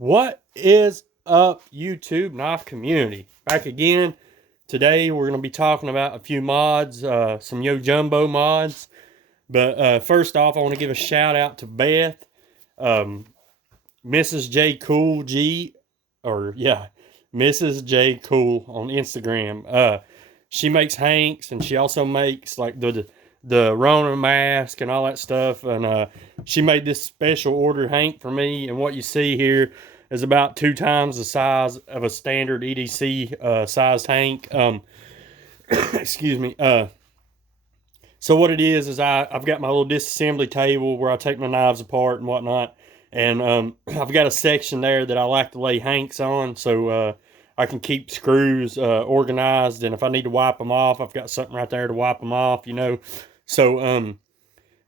What is up, YouTube knife community? Back again. Today we're going to be talking about a few mods, some Yojumbo mods. But first off, I want to give a shout out to Beth, um, Mrs. J Cool G, or yeah, Mrs. J Cool on Instagram. She makes hanks, and she also makes like the Rona mask and all that stuff. And she made this special order hank for me. And what you see here is about 2 times the size of a standard EDC sized hank. Excuse me. So what it is I've got my little disassembly table where I take my knives apart and whatnot, and I've got a section there that I like to lay hanks on, so I can keep screws organized, and if I need to wipe them off, I've got something right there to wipe them off, you know. So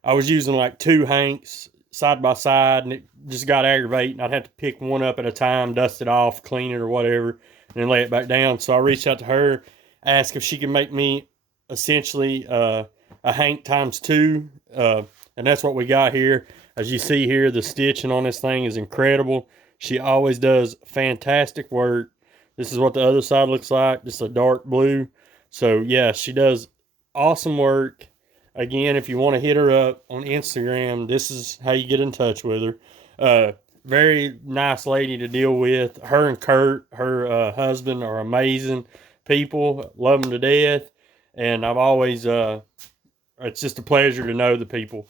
I was using like 2 hanks side by side, and it just got aggravating. I'd have to pick one up at a time, dust it off, clean it or whatever, and then lay it back down. So I reached out to her, asked if she could make me essentially a hank times 2, and that's what we got here. As you see here, the stitching on this thing is incredible. She always does fantastic work. This is what the other side looks like, just a dark blue. So yeah, she does awesome work. Again, if you want to hit her up on Instagram, this is how you get in touch with her. Very nice lady to deal with. Her and Kurt, her husband, are amazing people. Love them to death. And I've always, it's just a pleasure to know the people.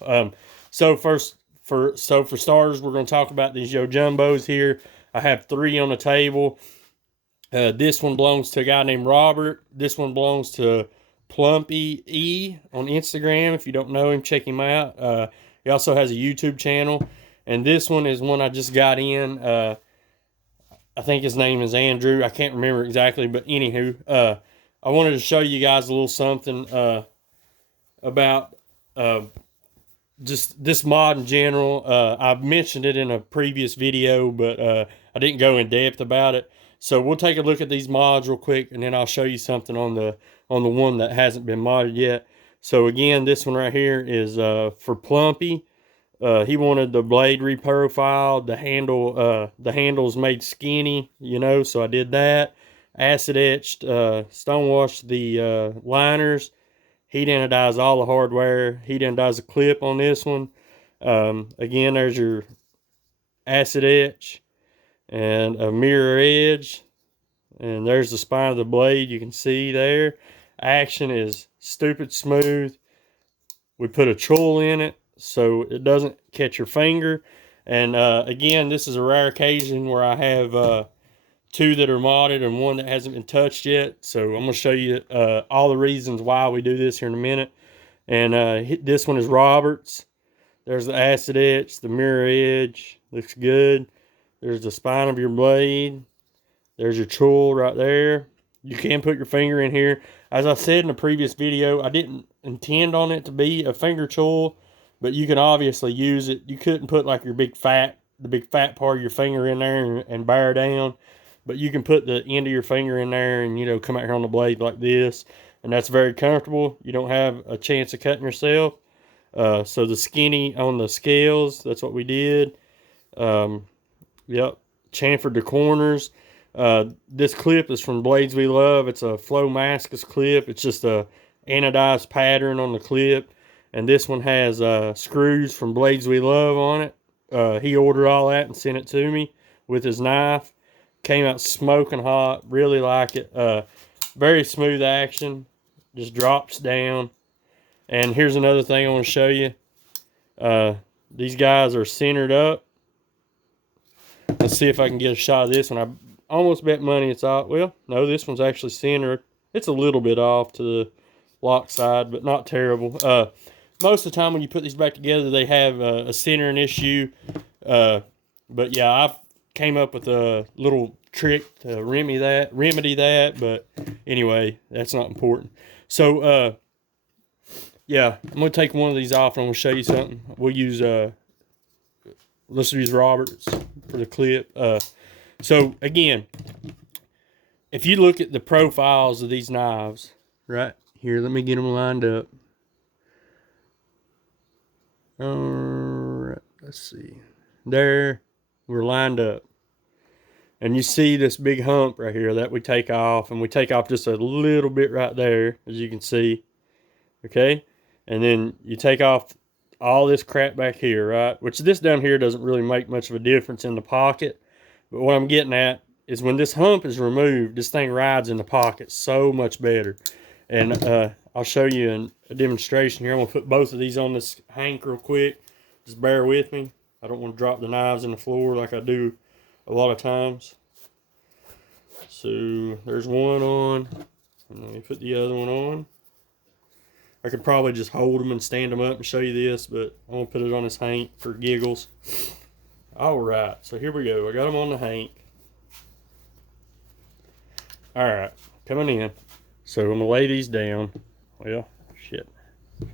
So first, for starters, we're going to talk about these Yojumbos here. I have 3 on the table. This one belongs to a guy named Robert. This one belongs to Plumpy E on Instagram. If you don't know him, check him out. He also has a YouTube channel. And this one is one I just got in. I think his name is Andrew. I can't remember exactly, but anywho, I wanted to show you guys a little something about just this mod in general. I've mentioned it in a previous video, but I didn't go in depth about it. So we'll take a look at these mods real quick, and then I'll show you something on the one that hasn't been modded yet. So again, this one right here is for Plumpy. He wanted the blade reprofiled, the handles made skinny, you know, so I did that. Acid etched, stonewashed the liners. Heat anodized all the hardware. Heat anodized the clip on this one. Again, there's your acid etch and a mirror edge. And there's the spine of the blade. You can see there. Action is stupid smooth. We put a chool in it so it doesn't catch your finger. And again, this is a rare occasion where I have 2 that are modded and 1 that hasn't been touched yet. So I'm going to show you all the reasons why we do this here in a minute. And this one is Robert's. There's the acid etch, the mirror edge. Looks good. There's the spine of your blade. There's your chool right there. You can put your finger in here. As I said in a previous video, I didn't intend on it to be a finger chool, but you can obviously use it. You couldn't put like the big fat part of your finger in there and bear down, but you can put the end of your finger in there and, you know, come out here on the blade like this, and that's very comfortable. You don't have a chance of cutting yourself. So the skinny on the scales, that's what we did. Yep, chamfered the corners. This clip is from Blades We Love. It's a Flow Mascus clip. It's just a anodized pattern on the clip. And this one has screws from Blades We Love on it. He ordered all that and sent it to me with his knife. Came out smoking hot. Really like it. Very smooth action. Just drops down. And here's another thing I want to show you. These guys are centered up. Let's see if I can get a shot of this one. I almost bet money it's off. Well, no, this one's actually centered. It's a little bit off to the lock side, but not terrible. Most of the time when you put these back together, they have a centering issue. But yeah, I've came up with a little trick to remedy that. But anyway, that's not important. So yeah, I'm gonna take one of these off and I'm gonna show you something. We'll use let's use Roberts for the clip. So again, if you look at the profiles of these knives, right here, let me get them lined up. All right, let's see. There, we're lined up. And you see this big hump right here that we take off, and we take off just a little bit right there, as you can see. Okay, and then you take off all this crap back here, right? Which this down here doesn't really make much of a difference in the pocket. But what I'm getting at is when this hump is removed, this thing rides in the pocket so much better. And I'll show you in a demonstration here. I'm going to put both of these on this hank real quick. Just bear with me. I don't want to drop the knives in the floor like I do a lot of times. So there's one on. And let me put the other one on. I could probably just hold them and stand them up and show you this, but I'm going to put it on this hank for giggles. Alright, so here we go. I got them on the hank. Alright, coming in. So I'm going to lay these down. Well, shit. I'm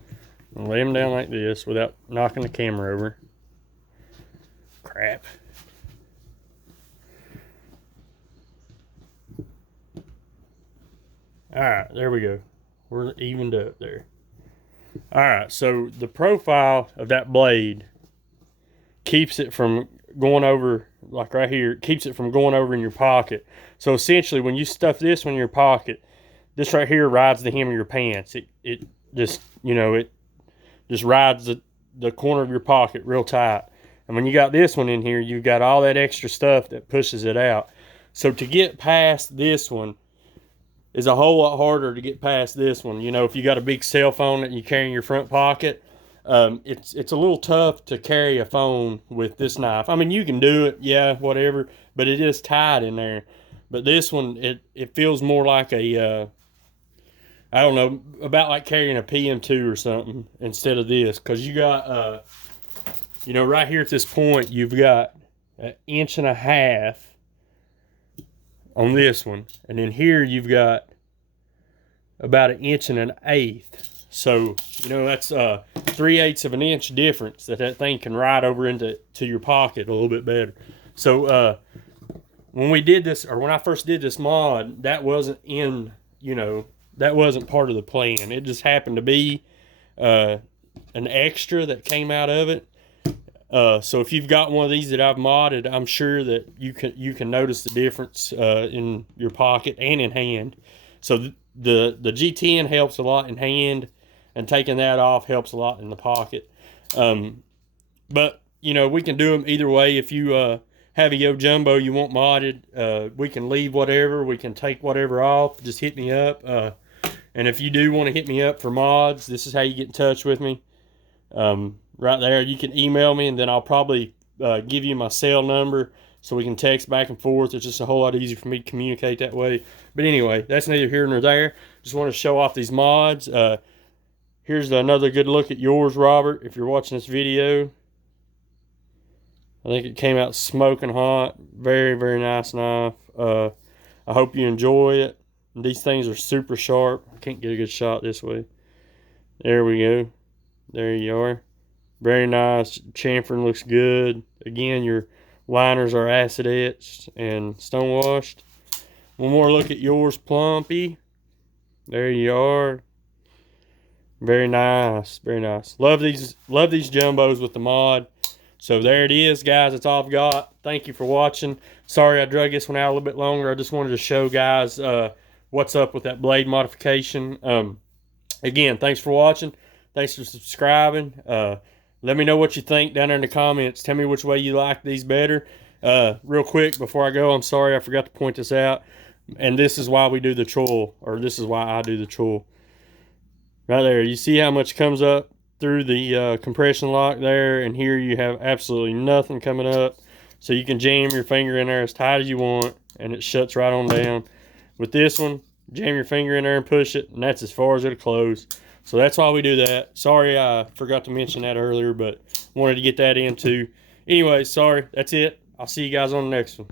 going to lay them down like this without knocking the camera over. Crap. Alright, there we go. We're evened up there. Alright, so the profile of that blade keeps it from going over, like right here, it keeps it from going over in your pocket. So essentially, when you stuff this one in your pocket, this right here rides the hem of your pants. It just, you know, it just rides the corner of your pocket real tight. And when you got this one in here, you've got all that extra stuff that pushes it out. So to get past this one is a whole lot harder to get past this one. You know, if you got a big cell phone that you carry in your front pocket, it's a little tough to carry a phone with this knife. I mean, you can do it, yeah, whatever, but it is tight in there. But this one, it feels more like a, I don't know, about like carrying a PM2 or something instead of this. Because you got, you know, right here at this point, you've got 1.5 inches on this one. And then here you've got about 1.125 inches. So, you know, that's 3/8 of an inch difference that thing can ride over into your pocket a little bit better. So, when we did this, or when I first did this mod, that wasn't in, you know, that wasn't part of the plan. It just happened to be an extra that came out of it. So if you've got one of these that I've modded, I'm sure that you can notice the difference in your pocket and in hand. So the G10 helps a lot in hand, and taking that off helps a lot in the pocket. But you know, we can do them either way. If you have a Yojumbo you want modded, we can leave whatever, we can take whatever off. Just hit me up. And if you do want to hit me up for mods, this is how you get in touch with me. Right there, you can email me, and then I'll probably give you my cell number so we can text back and forth. It's just a whole lot easier for me to communicate that way. But anyway, that's neither here nor there. Just want to show off these mods. Here's another good look at yours, Robert, if you're watching this video. I think it came out smoking hot. Very, very nice knife. I hope you enjoy it. And these things are super sharp. I can't get a good shot this way. There we go. There you are. Very nice. Chamfering looks good. Again, your liners are acid etched and stone washed. One more look at yours, Plumpy. There you are. Very nice. Very nice. Love these jumbos with the mod. So there it is, guys. That's all I've got. Thank you for watching. Sorry I drug this one out a little bit longer. I just wanted to show guys what's up with that blade modification. Again, thanks for watching. Thanks for subscribing. Let me know what you think down there in the comments. Tell me which way you like these better. Real quick, before I go, I'm sorry I forgot to point this out. And this is why we do the troll, or this is why I do the troll. Right there, you see how much comes up through the compression lock there, and here you have absolutely nothing coming up. So you can jam your finger in there as tight as you want, and it shuts right on down. With this one, jam your finger in there and push it, and that's as far as it'll close. So that's why we do that. Sorry I forgot to mention that earlier, but wanted to get that in too. Anyway, sorry, that's it. I'll see you guys on the next one.